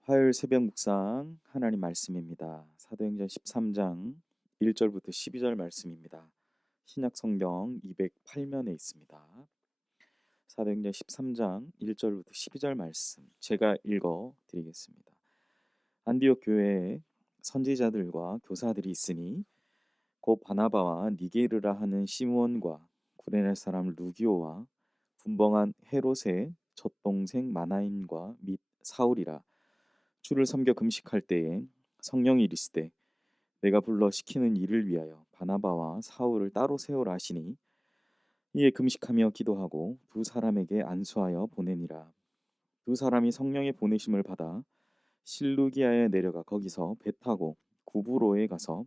화요일 새벽 묵상 하나님 말씀입니다. 사도행전 13장 1절부터 12절 말씀입니다. 신약 성경 208면에 있습니다. 사도행전 13장 1절부터 12절 말씀 제가 읽어 드리겠습니다. 안디옥 교회에 선지자들과 교사들이 있으니 곧 바나바와 니게르라 하는 시므온과 구레네 사람 루기오와 분봉한 헤롯의 젖동생 마나인과 및 사울이라. 주를 섬겨 금식할 때에 성령이 이르시되 내가 불러 시키는 일을 위하여 바나바와 사울을 따로 세우라 하시니 이에 금식하며 기도하고 두 사람에게 안수하여 보내니라. 두 사람이 성령의 보내심을 받아 실루기아에 내려가 거기서 배 타고 구브로에 가서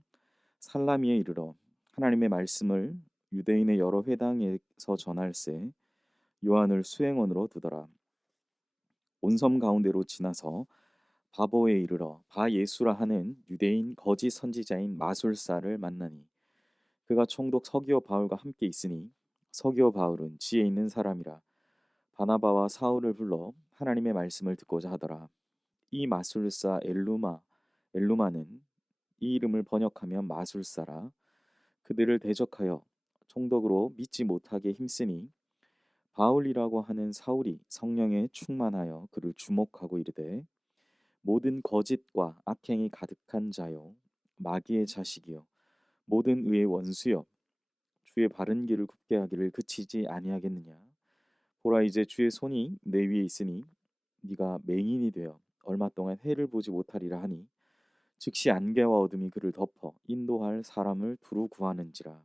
살라미에 이르러 하나님의 말씀을 유대인의 여러 회당에서 전할세 요한을 수행원으로 두더라. 온 섬 가운데로 지나서 바보에 이르러 바 예수라 하는 유대인 거짓 선지자인 마술사를 만나니 그가 총독 서기오 바울과 함께 있으니 서기오 바울은 지혜 있는 사람이라. 바나바와 사울을 불러 하나님의 말씀을 듣고자 하더라. 이 마술사 엘루마는 이 이름을 번역하면 마술사라. 그들을 대적하여 총독으로 믿지 못하게 힘쓰니 바울이라고 하는 사울이 성령에 충만하여 그를 주목하고 이르되 모든 거짓과 악행이 가득한 자요 마귀의 자식이요 모든 의의 원수여 주의 바른 길을 굽게 하기를 그치지 아니하겠느냐. 보라 이제 주의 손이 내 위에 있으니 네가 맹인이 되어 얼마 동안 해를 보지 못하리라 하니 즉시 안개와 어둠이 그를 덮어 인도할 사람을 두루 구하는지라.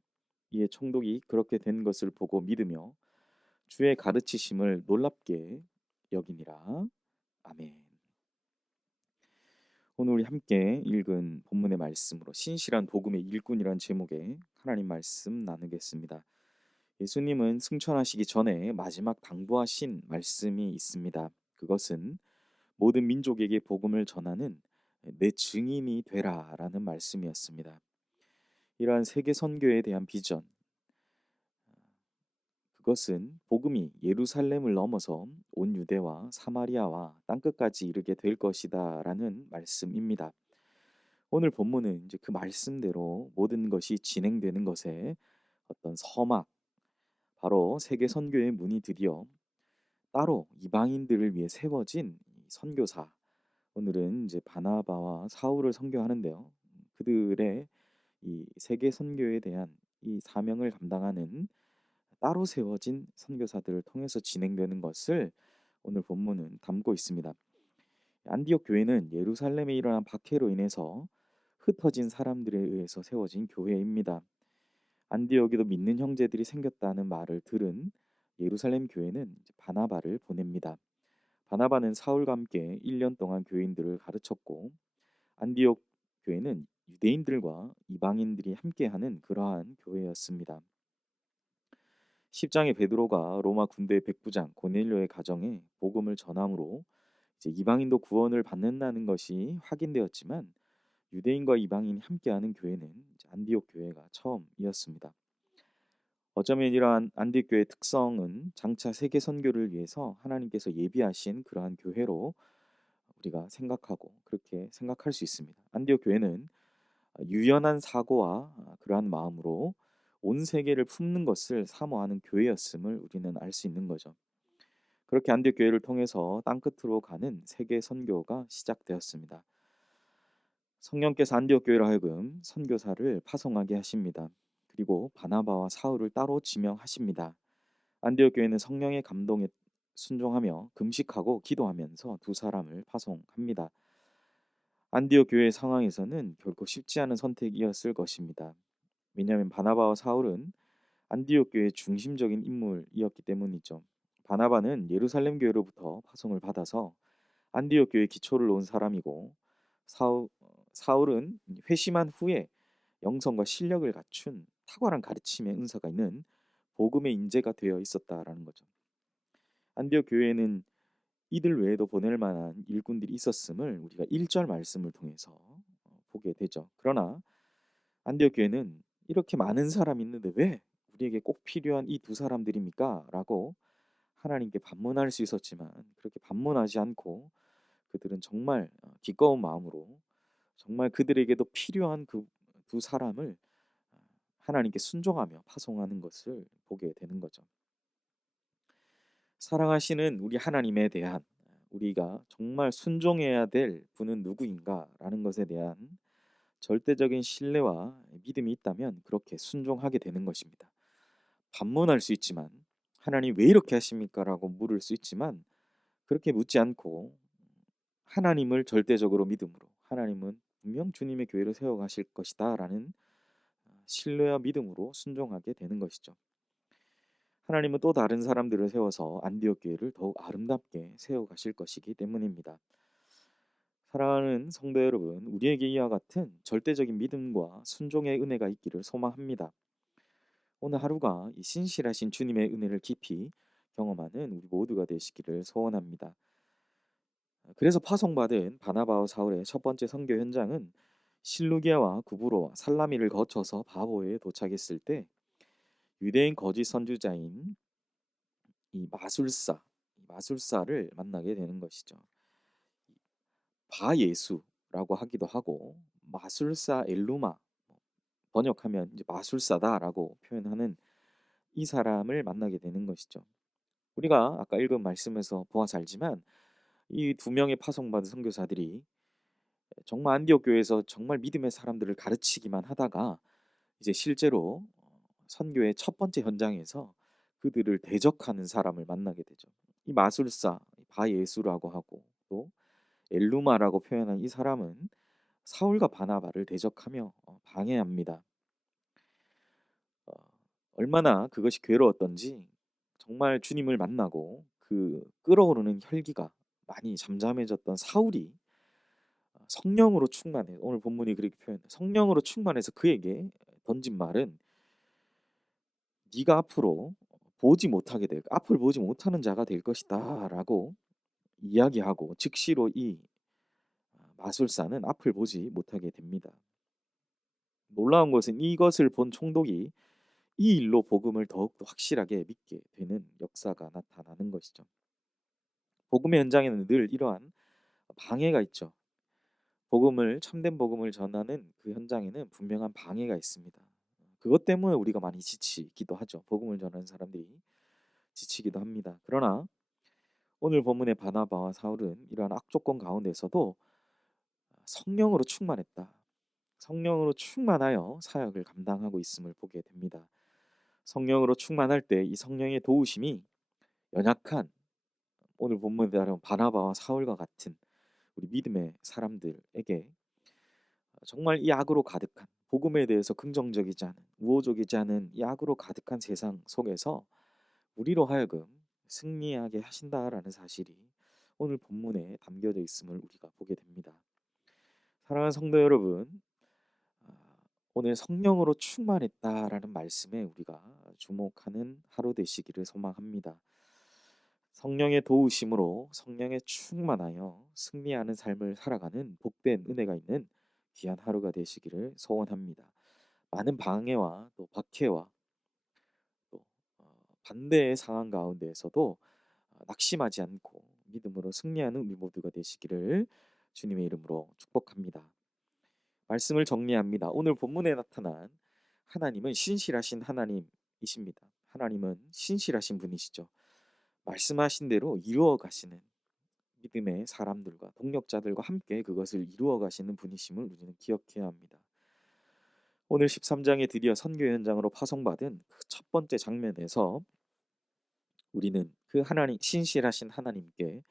이에 총독이 그렇게 된 것을 보고 믿으며 주의 가르치심을 놀랍게 여기니라. 아멘. 오늘 우리 함께 읽은 본문의 말씀으로 신실한 복음의 일꾼이란 제목의 하나님 말씀 나누겠습니다. 예수님은 승천하시기 전에 마지막 당부하신 말씀이 있습니다. 그것은 모든 민족에게 복음을 전하는 내 증인이 되라라는 말씀이었습니다. 이러한 세계 선교에 대한 비전, 그것은 복음이 예루살렘을 넘어서 온 유대와 사마리아와 땅끝까지 이르게 될 것이다라는 말씀입니다. 오늘 본문은 이제 그 말씀대로 모든 것이 진행되는 것에 어떤 서막, 바로 세계 선교의 문이 드디어 따로 이방인들을 위해 세워진 선교사. 오늘은 이제 바나바와 사울을 선교하는데요. 그들의 이 세계 선교에 대한 이 사명을 감당하는 따로 세워진 선교사들을 통해서 진행되는 것을 오늘 본문은 담고 있습니다. 안디옥 교회는 예루살렘에 일어난 박해로 인해서 흩어진 사람들에 의해서 세워진 교회입니다. 안디옥에도 믿는 형제들이 생겼다는 말을 들은 예루살렘 교회는 바나바를 보냅니다. 바나바는 사울과 함께 1년 동안 교인들을 가르쳤고 안디옥 교회는 유대인들과 이방인들이 함께하는 그러한 교회였습니다. 10장의 베드로가 로마 군대 백부장 고넬료의 가정에 복음을 전함으로 이제 이방인도 구원을 받는다는 것이 확인되었지만 유대인과 이방인이 함께하는 교회는 이제 안디옥 교회가 처음이었습니다. 어쩌면 이러한 안디옥 교회의 특성은 장차 세계 선교를 위해서 하나님께서 예비하신 그러한 교회로 우리가 생각하고 그렇게 생각할 수 있습니다. 안디옥 교회는 유연한 사고와 그러한 마음으로 온 세계를 품는 것을 사모하는 교회였음을 우리는 알 수 있는 거죠. 그렇게 안디옥 교회를 통해서 땅끝으로 가는 세계 선교가 시작되었습니다. 성령께서 안디옥 교회로 하여금 선교사를 파송하게 하십니다. 그리고 바나바와 사울을 따로 지명하십니다. 안디옥 교회는 성령의 감동에 순종하며 금식하고 기도하면서 두 사람을 파송합니다. 안디옥 교회의 상황에서는 결코 쉽지 않은 선택이었을 것입니다. 왜냐하면 바나바와 사울은 안디옥 교회의 중심적인 인물이었기 때문이죠. 바나바는 예루살렘 교회로부터 파송을 받아서 안디옥 교회의 기초를 놓은 사람이고 사울은 회심한 후에 영성과 실력을 갖춘 탁월한 가르침의 은사가 있는 복음의 인재가 되어 있었다라는 거죠. 안디옥 교회에는 이들 외에도 보낼 만한 일꾼들이 있었음을 우리가 1절 말씀을 통해서 보게 되죠. 그러나 안디옥 교회는 이렇게 많은 사람이 있는데 왜 우리에게 꼭 필요한 이 두 사람들입니까? 라고 하나님께 반문할 수 있었지만 그렇게 반문하지 않고 그들은 정말 기꺼운 마음으로 정말 그들에게도 필요한 그 두 사람을 하나님께 순종하며 파송하는 것을 보게 되는 거죠. 사랑하시는 우리 하나님에 대한 우리가 정말 순종해야 될 분은 누구인가라는 것에 대한 절대적인 신뢰와 믿음이 있다면 그렇게 순종하게 되는 것입니다. 반문할 수 있지만 하나님 왜 이렇게 하십니까? 라고 물을 수 있지만 그렇게 묻지 않고 하나님을 절대적으로 믿음으로 하나님은 분명 주님의 교회를 세워가실 것이다 라는 신뢰와 믿음으로 순종하게 되는 것이죠. 하나님은 또 다른 사람들을 세워서 안디옥 교회를 더욱 아름답게 세워가실 것이기 때문입니다. 사랑하는 성도 여러분, 우리에게 이와 같은 절대적인 믿음과 순종의 은혜가 있기를 소망합니다. 오늘 하루가 이 신실하신 주님의 은혜를 깊이 경험하는 우리 모두가 되시기를 소원합니다. 그래서 파송받은 바나바와 사울의 첫 번째 선교 현장은 실루기아와 구브로와 살라미를 거쳐서 바보에 도착했을 때 유대인 거짓 선지자인 이 마술사를 만나게 되는 것이죠. 바예수라고 하기도 하고 마술사 엘루마, 번역하면 이제 마술사다라고 표현하는 이 사람을 만나게 되는 것이죠. 우리가 아까 읽은 말씀에서 보아서 알지만 이 두 명의 파송받은 선교사들이 정말 안디옥 교회에서 정말 믿음의 사람들을 가르치기만 하다가 이제 실제로 선교의 첫 번째 현장에서 그들을 대적하는 사람을 만나게 되죠. 이 마술사 바예수라고 하고 또 엘루마라고 표현한 이 사람은 사울과 바나바를 대적하며 방해합니다. 어, 얼마나 그것이 괴로웠던지 정말 주님을 만나고 그 끓어오르는 혈기가 많이 잠잠해졌던 사울이 성령으로 충만해 오늘 본문이 그렇게 표현해 성령으로 충만해서 그에게 던진 말은 네가 앞으로 보지 못하게 될 앞을 보지 못하는 자가 될 것이다라고 이야기하고 즉시로 이 마술사는 앞을 보지 못하게 됩니다. 놀라운 것은 이것을 본 총독이 이 일로 복음을 더욱더 확실하게 믿게 되는 역사가 나타나는 것이죠. 복음의 현장에는 늘 이러한 방해가 있죠. 참된 복음을 전하는 그 현장에는 분명한 방해가 있습니다. 그것 때문에 우리가 많이 지치기도 하죠. 복음을 전하는 사람들이 지치기도 합니다. 그러나 오늘 본문의 바나바와 사울은 이러한 악조건 가운데서도 성령으로 충만했다. 성령으로 충만하여 사역을 감당하고 있음을 보게 됩니다. 성령으로 충만할 때 이 성령의 도우심이 연약한 오늘 본문에 따르면 바나바와 사울과 같은 우리 믿음의 사람들에게 정말 이 악으로 가득한 복음에 대해서 긍정적이지 않은 우호적이지 않은 이 악으로 가득한 세상 속에서 우리로 하여금 승리하게 하신다라는 사실이 오늘 본문에 담겨져 있음을 우리가 보게 됩니다. 사랑하는 성도 여러분, 아, 오늘 성령으로 충만했다라는 말씀에 우리가 주목하는 하루 되시기를 소망합니다. 성령의 도우심으로 성령에 충만하여 승리하는 삶을 살아가는 복된 은혜가 있는 귀한 하루가 되시기를 소원합니다. 많은 방해와 또 박해와 또 반대의 상황 가운데에서도 낙심하지 않고 믿음으로 승리하는 우리 모두가 되시기를 주님의 이름으로 축복합니다. 말씀을 정리합니다. 오늘 본문에 나타난 하나님은 신실하신 하나님이십니다. 하나님은 신실하신 분이시죠. 말씀하신 대로 이루어 가시는 믿음의 사람들과 동력자들과 함께 그것을 이루어 가시는 분이심을 우리는 기억해야 합니다. 오늘 13장에 드디어 선교 현장으로 파송받은 그 첫 번째 장면에서 우리는 그 하나님 신실하신 하나님께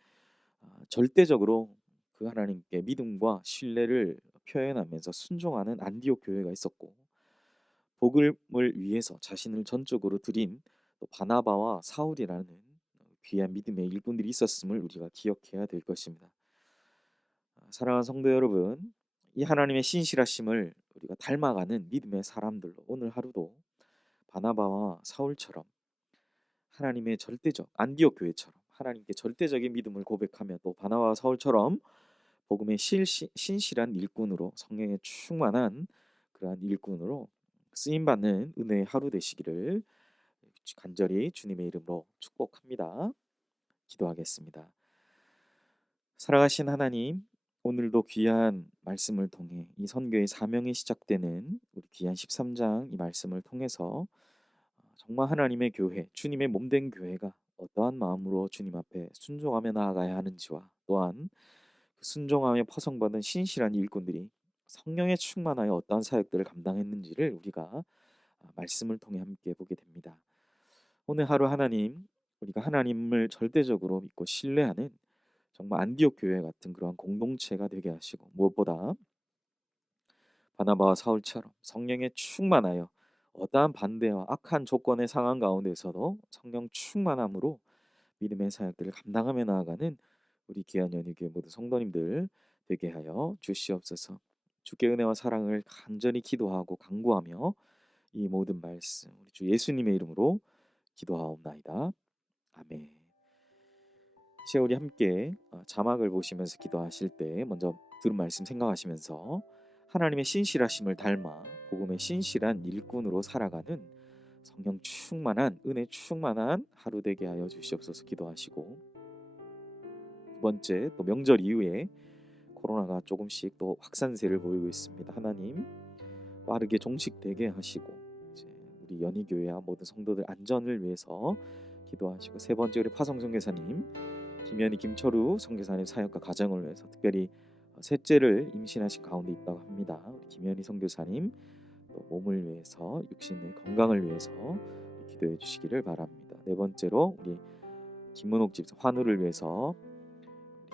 절대적으로 그 하나님께 믿음과 신뢰를 표현하면서 순종하는 안디옥 교회가 있었고 복음을 위해서 자신을 전적으로 드린 또 바나바와 사울이라는 귀한 믿음의 일꾼들이 있었음을 우리가 기억해야 될 것입니다. 사랑하는 성도 여러분, 이 하나님의 신실하심을 우리가 닮아가는 믿음의 사람들로 오늘 하루도 바나바와 사울처럼 하나님의 절대적 안디옥 교회처럼 하나님께 절대적인 믿음을 고백하며 또 바나바와 사울처럼 복음의 신실한 일꾼으로 성령에 충만한 그러한 일꾼으로 쓰임받는 은혜의 하루 되시기를 간절히 주님의 이름으로 축복합니다. 기도하겠습니다. 살아가신 하나님, 오늘도 귀한 말씀을 통해 이 선교의 사명이 시작되는 우리 귀한 13장 이 말씀을 통해서 정말 하나님의 교회, 주님의 몸된 교회가 어떠한 마음으로 주님 앞에 순종하며 나아가야 하는지와 또한 그 순종하며 포성받은 신실한 일꾼들이 성령에 충만하여 어떠한 사역들을 감당했는지를 우리가 말씀을 통해 함께 보게 됩니다. 오늘 하루 하나님, 우리가 하나님을 절대적으로 믿고 신뢰하는 정말 안디옥 교회 같은 그러한 공동체가 되게 하시고, 무엇보다 바나바와 사울처럼 성령에 충만하여 어떠한 반대와 악한 조건의 상황 가운데서도 성령 충만함으로 믿음의 사역들을 감당하며 나아가는 우리 귀한 연희교회 모든 성도님들 되게 하여 주시옵소서. 주께 은혜와 사랑을 간절히 기도하고 간구하며 이 모든 말씀 우리 주 예수님의 이름으로 기도하옵나이다. 아멘. 이제 우리 함께 자막을 보시면서 기도하실 때 먼저 들은 말씀 생각하시면서 하나님의 신실하심을 닮아 복음의 신실한 일꾼으로 살아가는 성령 충만한 은혜 충만한 하루 되게 하여 주시옵소서 기도하시고, 두 번째, 또 명절 이후에 코로나가 조금씩 또 확산세를 보이고 있습니다. 하나님 빠르게 종식되게 하시고 이제 우리 연희교회와 모든 성도들 안전을 위해서 기도하시고, 세 번째 우리 파성 선교사님 김현희 김철우 선교사님 사역과 가정을 위해서 특별히 셋째를 임신하신 가운데 있다고 합니다. 우리 김현희 선교사님 또 몸을 위해서 육신의 건강을 위해서 기도해 주시기를 바랍니다. 네 번째로 우리 김문옥 집사 환우를 위해서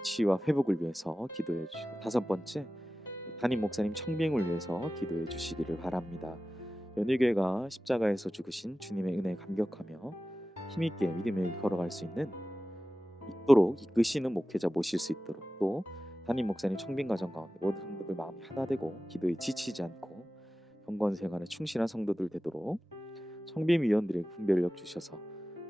치유와 회복을 위해서 기도해 주시고, 다섯 번째 담임 목사님 청빙을 위해서 기도해 주시기를 바랍니다. 연희교회가 십자가에서 죽으신 주님의 은혜에 감격하며 힘있게 믿음을 걸어갈 수 있도록 이끄시는 목회자 모실 수 있도록, 또 담임 목사님 청빙 과정 가운데 모든 성도들 마음이 하나 되고 기도에 지치지 않고 경건 생활에 충실한 성도들 되도록 청빙위원들의 분별력 주셔서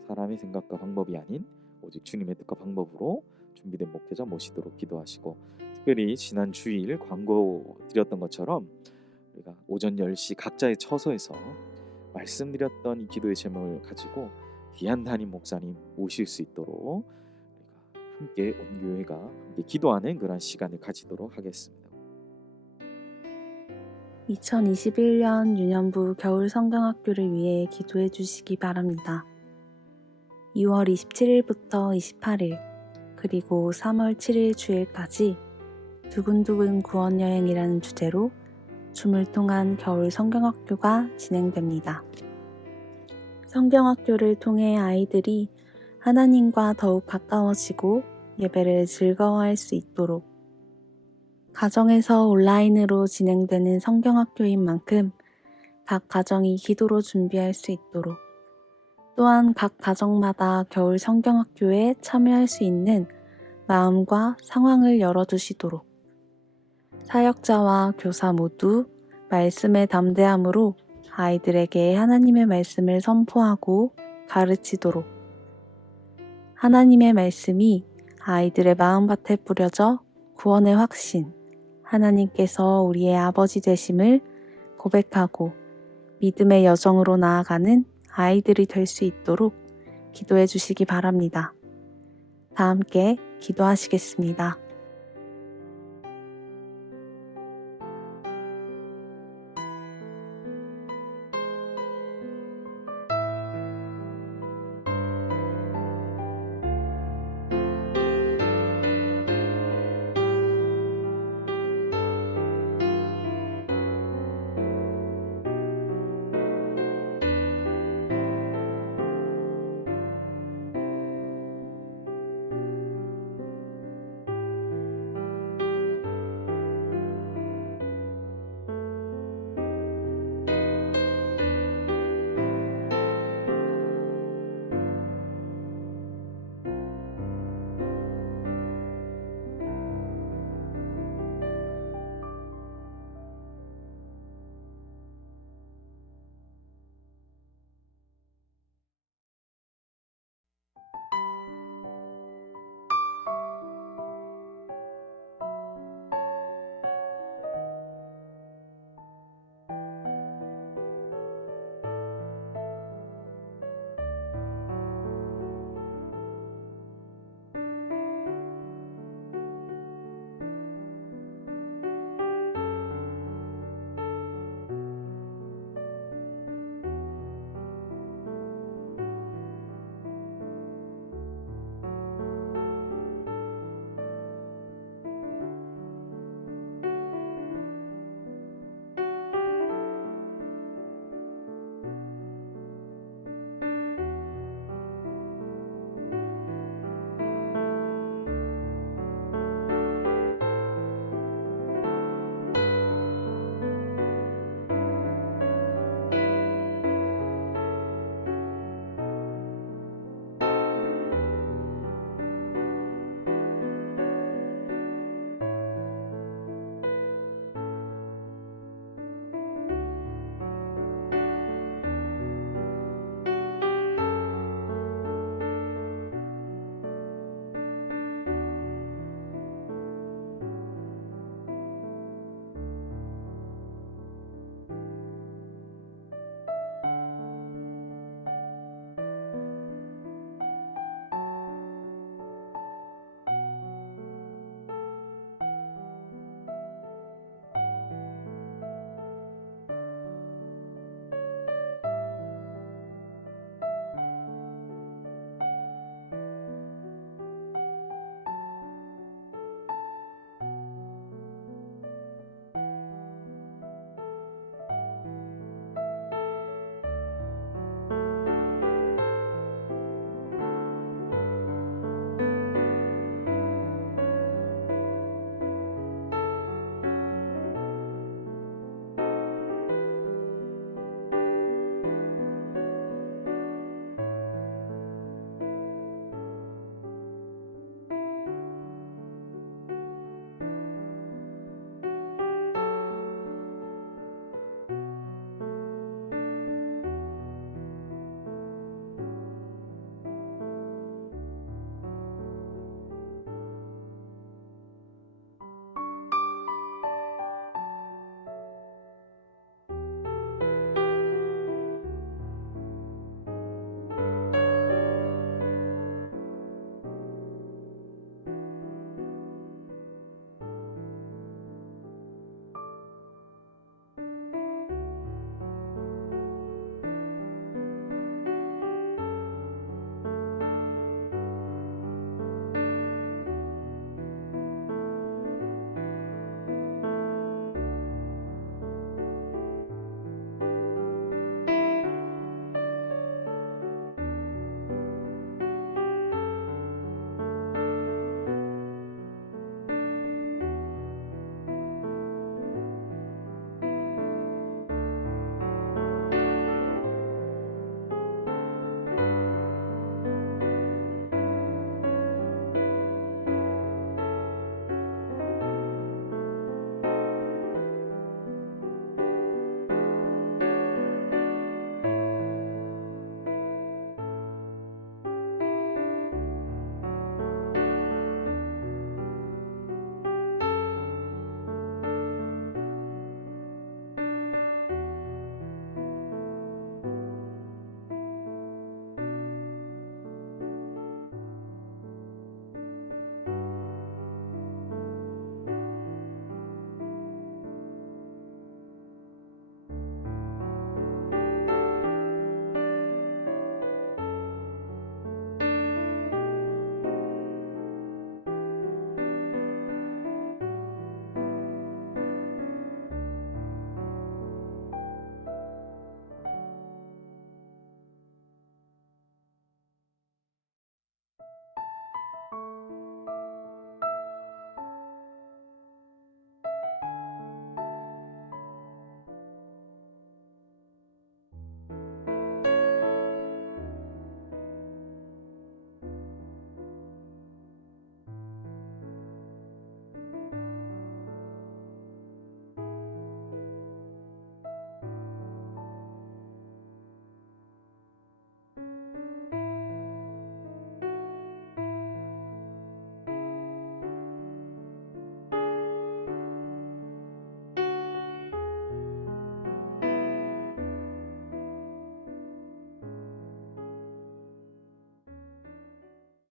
사람의 생각과 방법이 아닌 오직 주님의 뜻과 방법으로 준비된 목회자 모시도록 기도하시고, 특별히 지난 주일 광고 드렸던 것처럼 우리가 오전 10시 각자의 처소에서 말씀드렸던 이 기도의 제목을 가지고 귀한 담임 목사님 모실 수 있도록 우리가 함께 온 교회가 함께 기도하는 그런 시간을 가지도록 하겠습니다. 2021년 유년부 겨울 성경학교를 위해 기도해 주시기 바랍니다. 2월 27일부터 28일 그리고 3월 7일 주일까지 두근두근 구원여행이라는 주제로 줌을 통한 겨울 성경학교가 진행됩니다. 성경학교를 통해 아이들이 하나님과 더욱 가까워지고 예배를 즐거워할 수 있도록, 가정에서 온라인으로 진행되는 성경학교인 만큼 각 가정이 기도로 준비할 수 있도록, 또한 각 가정마다 겨울 성경학교에 참여할 수 있는 마음과 상황을 열어두시도록, 사역자와 교사 모두 말씀의 담대함으로 아이들에게 하나님의 말씀을 선포하고 가르치도록, 하나님의 말씀이 아이들의 마음밭에 뿌려져 구원의 확신, 하나님께서 우리의 아버지 되심을 고백하고 믿음의 여정으로 나아가는 아이들이 될 수 있도록 기도해 주시기 바랍니다. 다 함께 기도하시겠습니다.